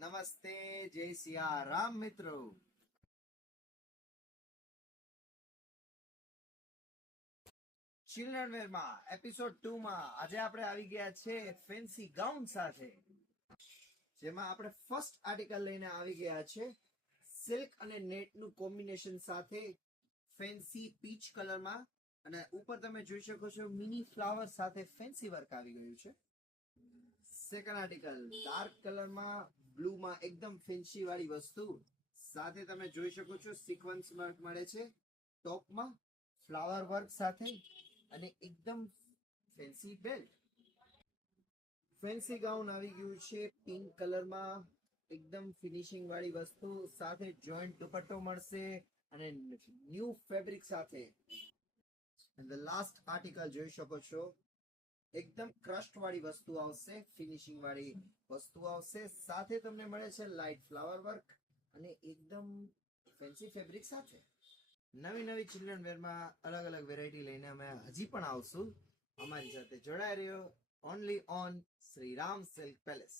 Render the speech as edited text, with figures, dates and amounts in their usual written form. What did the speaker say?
નમસ્તે, જય સિયા રામ મિત્રો. ચિલ્ડ્રન વેરમાં એપિસોડ 2 માં આજે આપણે આવી ગયા છે ફેન્સી ગાઉન સાથે, જેમાં આપણે ફર્સ્ટ આર્ટિકલ લઈને આવી ગયા છે સિલ્ક અને નેટ નું કોમ્બિનેશન સાથે ફેન્સી પીચ કલરમાં, અને ઉપર તમે જોઈ શકો છો મિની ફ્લાવર સાથે ફેન્સી વર્ક આવી ગયું છે. સેકન્ડ આર્ટિકલ ડાર્ક કલરમાં બ્લુમાં એકદમ ફેન્સી વાળી વસ્તુ સાથે તમે જોઈ શકો છો સિક્વન્સ વર્ક મળે છે ટોપમાં ફ્લાવર વર્ક સાથે, અને એકદમ ફેન્સી બેલ્ટ. ફેન્સી ગાઉન આવી ગયું છે પિંક કલરમાં, એકદમ ફિનિશિંગ વાળી વસ્તુ સાથે જોઈન્ટ દુપટ્ટો મળશે અને ન્યૂ ફેબ્રિક સાથે. અને લાસ્ટ આર્ટિકલ જોઈ શકો છો એકદમ ક્રસ્ટ વાળી વસ્તુ આવશે, ફિનિશિંગ વાળી વસ્તુ આવશે સાથે તમને મળે છે લાઇટ ફ્લાવર વર્ક અને એકદમ ફેન્સી ફેબ્રિક સાથે. નવી ચિલ્ડ્રન વેરમાં અલગ અલગ વેરાયટી લઈને અમે હજી પણ આવશું. અમારી સાથે જોડાઈ રહ્યો only on Shriram silk palace.